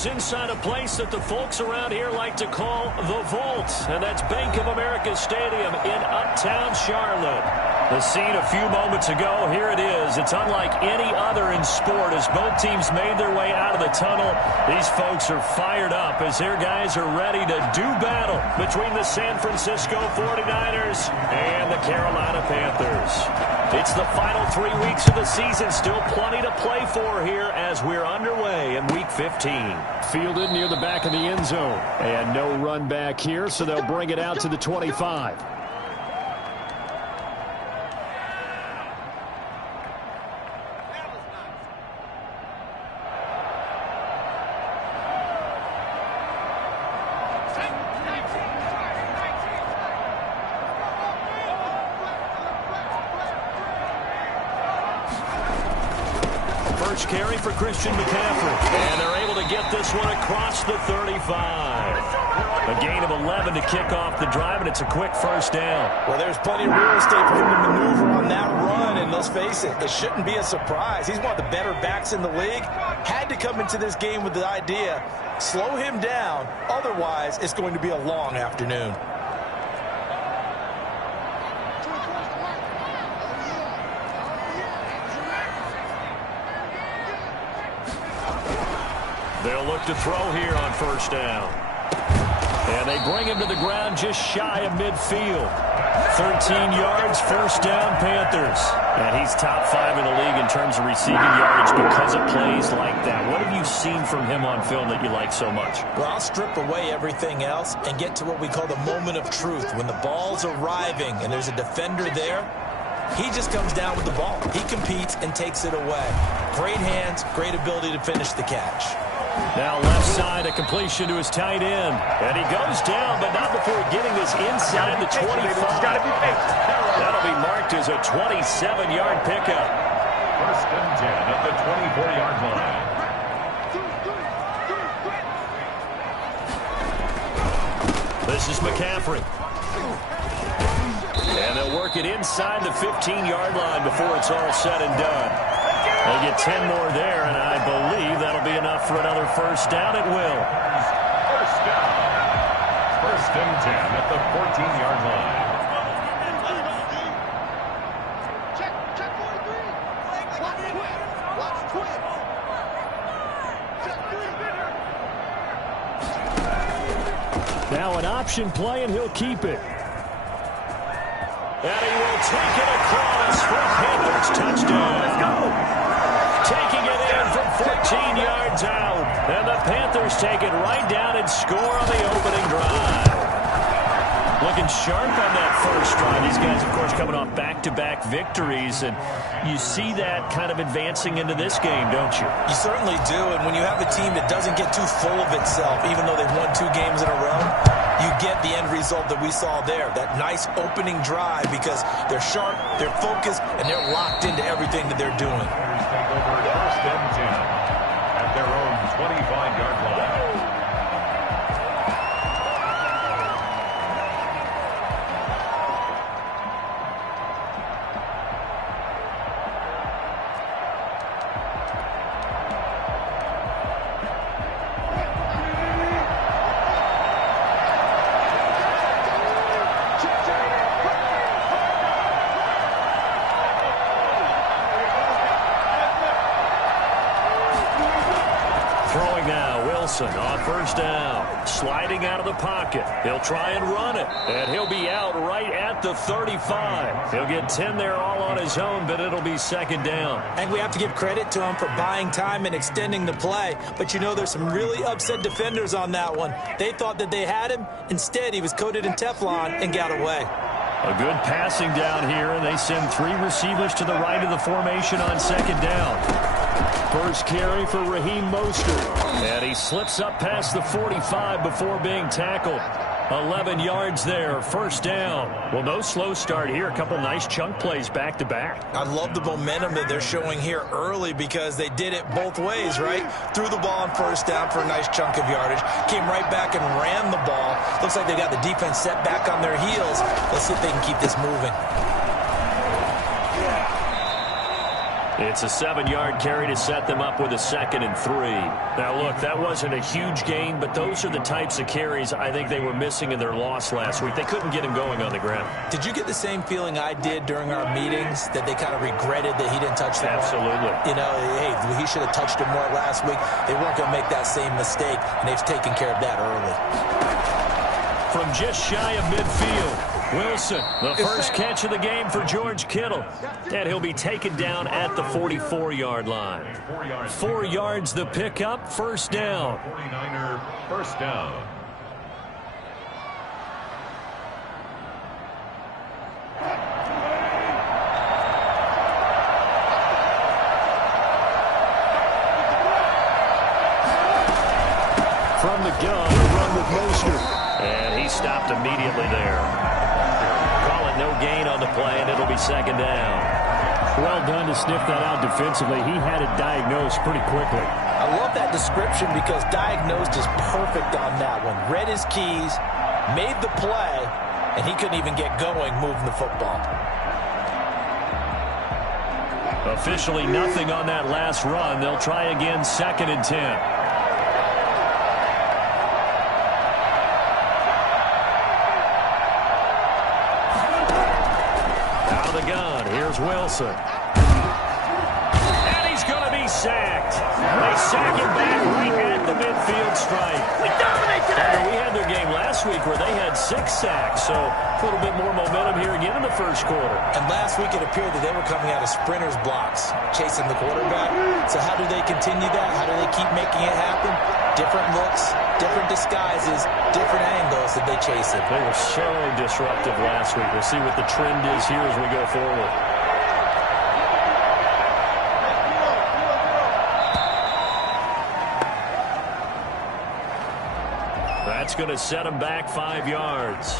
is inside a place that the folks around here like to call the Vault, and that's Bank of America Stadium in Uptown Charlotte. The scene a few moments ago, here it is. It's unlike any other in sport as both teams made their way out of the tunnel. These folks are fired up as their guys are ready to do battle between the San Francisco 49ers and the Carolina Panthers. It's the final 3 weeks of the season. Still plenty to play for here as we're underway in Week 15. Fielded near the back of the end zone. And no run back here, so they'll bring it out to the 25. First carry for Christian McCaffrey. And they're able to get this one across the 35. A gain of 11 to kick off the drive, and it's a quick first down. Well, there's plenty of real estate for him to maneuver on that run, and let's face it, it shouldn't be a surprise. He's one of the better backs in the league. Had to come into this game with the idea, slow him down, otherwise it's going to be a long afternoon. They'll look to throw here on first down. And they bring him to the ground just shy of midfield. 13 yards, first down, Panthers. And he's top 5 in the league in terms of receiving yardage because of plays like that. What have you seen from him on film that you like so much? Well, I'll strip away everything else and get to what we call the moment of truth. When the ball's arriving and there's a defender there, he just comes down with the ball. He competes and takes it away. Great hands, great ability to finish the catch. Now left side, a completion to his tight end. And he goes down, but not before getting this inside the 25. That'll be marked as a 27-yard pickup. First and 10 at the 24-yard line. This is McCaffrey. And they'll work it inside the 15-yard line before it's all said and done. They'll get 10 more there, and I believe that'll be enough for another first down. It will. First down. First and 10 at the 14-yard line. Now an option play, and he'll keep it. And he will take it across for Panthers touchdown. Let's go. Taking it in from 14 yards out. And the Panthers take it right down and score on the opening drive. Looking sharp on that first drive. These guys, of course, coming off back-to-back victories. And you see that kind of advancing into this game, don't you? You certainly do. And when you have a team that doesn't get too full of itself, even though they've won 2 games in a row, you get the end result that we saw there. That nice opening drive because they're sharp, they're focused, and they're locked into everything that they're doing. Take over first and 10 at their own 25-yard line. On first down, sliding out of the pocket. He'll try and run it, and he'll be out right at the 35. He'll get 10 there all on his own, but it'll be second down. And we have to give credit to him for buying time and extending the play. But you know, there's some really upset defenders on that one. They thought that they had him. Instead, he was coated in Teflon and got away. A good passing down here, and they send 3 receivers to the right of the formation on second down. First carry for Raheem Mostert. And he slips up past the 45 before being tackled. 11 yards there, first down. Well, no slow start here. A couple nice chunk plays back-to-back. I love the momentum that they're showing here early because they did it both ways, right? Threw the ball on first down for a nice chunk of yardage. Came right back and ran the ball. Looks like they got the defense set back on their heels. Let's see if they can keep this moving. It's a 7-yard carry to set them up with a 2nd and 3. Now, look, that wasn't a huge gain, but those are the types of carries I think they were missing in their loss last week. They couldn't get him going on the ground. Did you get the same feeling I did during our meetings, that they kind of regretted that he didn't touch the ball? Absolutely. You know, hey, he should have touched it more last week. They weren't going to make that same mistake, and they've taken care of that early. From just shy of midfield, Wilson, the first catch of the game for George Kittle. And he'll be taken down at the 44-yard line. 4 yards the pickup, first down. 49er, first down. From the gun, a run with Mostert. And he stopped immediately there. Call it no gain on the play, and it'll be 2nd down. Well done to sniff that out defensively. He had it diagnosed pretty quickly. I love that description because diagnosed is perfect on that one. Read his keys, made the play, and he couldn't even get going moving the football. Officially nothing on that last run. They'll try again, 2nd and 10. Here's Wilson. And he's going to be sacked. They sack him back right at the midfield stripe. We dominate today. We had their game last week where they had 6 sacks, so a little bit more momentum here again in the first quarter. And last week it appeared that they were coming out of sprinters blocks, chasing the quarterback. So how do they continue that? How do they keep making it happen? Different looks, different disguises, different angles that they chase it. They were so disruptive last week. We'll see what the trend is here as we go forward. That's going to set them back 5 yards.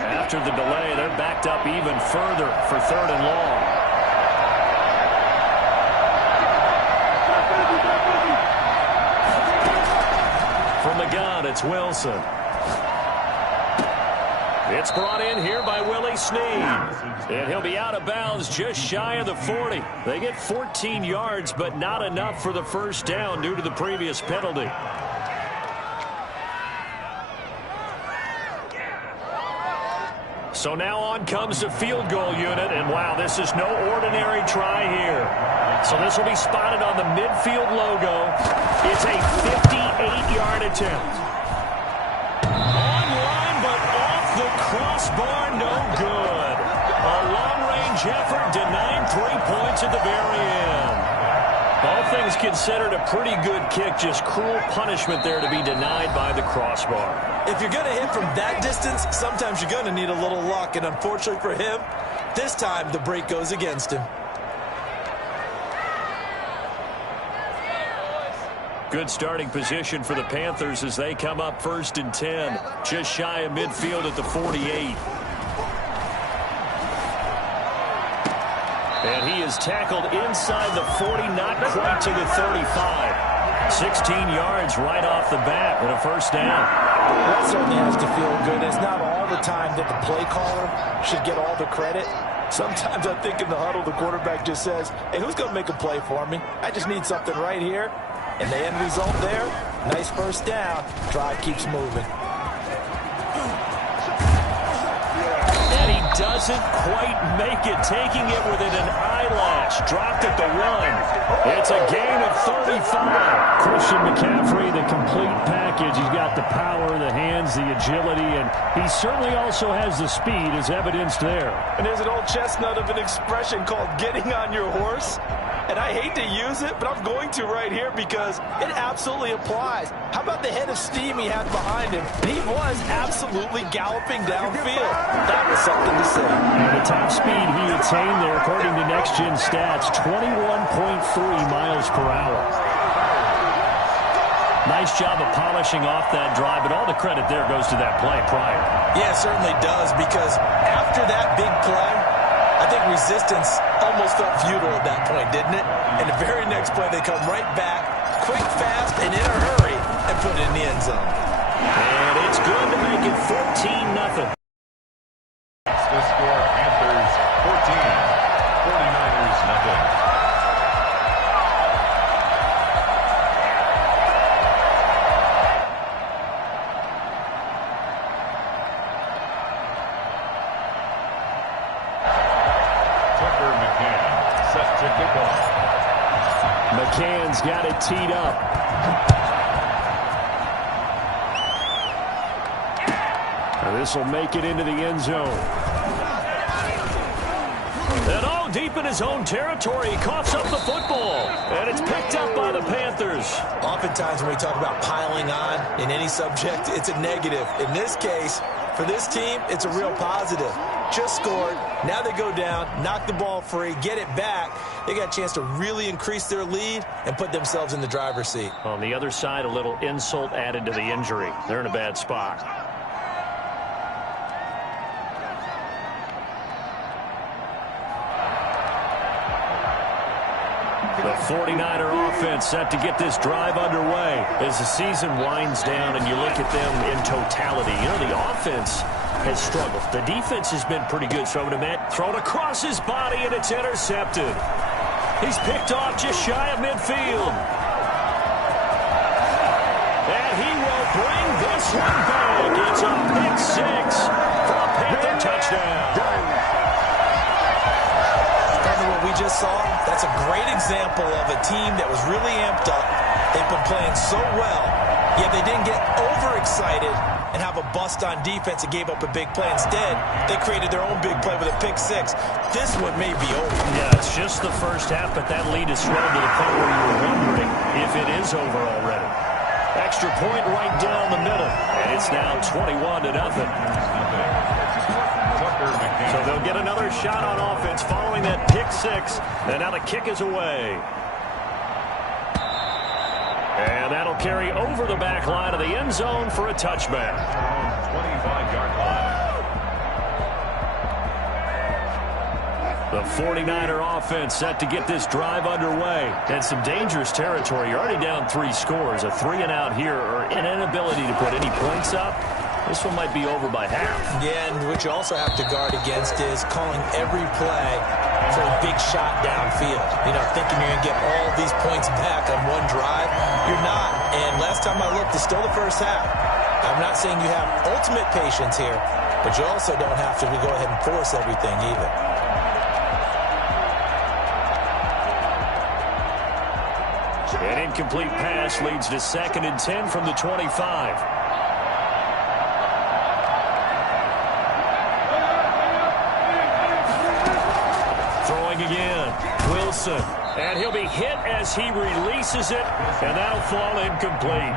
After the delay, they're backed up even further for 3rd and long. From the gun, it's Wilson. It's brought in here by Willie Snead. And he'll be out of bounds just shy of the 40. They get 14 yards, but not enough for the first down due to the previous penalty. So now on comes the field goal unit, and wow, this is no ordinary try here. So this will be spotted on the midfield logo. It's a 58-yard attempt. Online, but off the crossbar, no good. A long-range effort denying 3 points at the very end. All things considered, a pretty good kick, just cruel punishment there to be denied by the crossbar. If you're going to hit from that distance, sometimes you're going to need a little luck, and unfortunately for him, this time the break goes against him. Good starting position for the Panthers as they come up 1st and 10, just shy of midfield at the 48. And he is tackled inside the 40, not quite to the 35. 16 yards right off the bat with a first down. That certainly has to feel good. It's not all the time that the play caller should get all the credit. Sometimes I think in the huddle, the quarterback just says, hey, who's going to make a play for me? I just need something right here. And the end result there, nice first down. Drive keeps moving. And he doesn't quite make it, taking it within an eyelash. Dropped at the 1. It's a gain of 35. Christian McCaffrey, the complete package. He's got the power, the hands, the agility, and he certainly also has the speed as evidenced there. And there's an old chestnut of an expression called getting on your horse. And I hate to use it, but I'm going to right here because it absolutely applies. How about the head of steam he had behind him? He was absolutely galloping downfield. That was something to say. And the top speed he attained there, according to Next Gen Stats, 21.3 miles per hour. Nice job of polishing off that drive, but all the credit there goes to that play prior. Yeah, it certainly does, because after that big play, I think resistance almost felt futile at that point, didn't it? And the very next play, they come right back, quick, fast, and in a hurry and put it in the end zone. And it's good to make it 14-0. The score, Panthers 14, 49ers nothing. McCann's got it teed up. This will make it into the end zone. And all deep in his own territory, he coughs up the football. And it's picked up by the Panthers. Oftentimes when we talk about piling on in any subject, it's a negative. In this case, for this team, it's a real positive. Just scored. Now they go down, knock the ball free, get it back. They got a chance to really increase their lead and put themselves in the driver's seat. On the other side, a little insult added to the injury. They're in a bad spot. The 49er offense set to get this drive underway as the season winds down and you look at them in totality. You know, the offense has struggled. The defense has been pretty good. Thrown across his body, and it's intercepted. He's picked off just shy of midfield. And he will bring this one back. It's a pick six for a Panther touchdown. Remember what we just saw? That's a great example of a team that was really amped up. They've been playing so well, yet they didn't get overexcited and have a bust on defense and gave up a big play. Instead, they created their own big play with a pick six. This one may be over. Yeah, it's just the first half, but that lead has swelled to the point where you're wondering if it is over already. Extra point right down the middle, and it's now 21-0. So they'll get another shot on offense following that pick six, and now the kick is away. And that'll carry over the back line of the end zone for a touchback. 25-yard line. The 49er offense set to get this drive underway. And some dangerous territory. You're already down 3 scores. A 3-and-out here or an inability to put any points up. This one might be over by half. Yeah, and what you also have to guard against is calling every play for a big shot downfield. You know, thinking you're going to get all these points back on one drive. You're not. And last time I looked, it's still the first half. I'm not saying you have ultimate patience here, but you also don't have to go ahead and force everything either. An incomplete pass leads to 2nd and 10 from the 25. Throwing again. Wilson. And he'll be hit as he releases it, and that'll fall incomplete.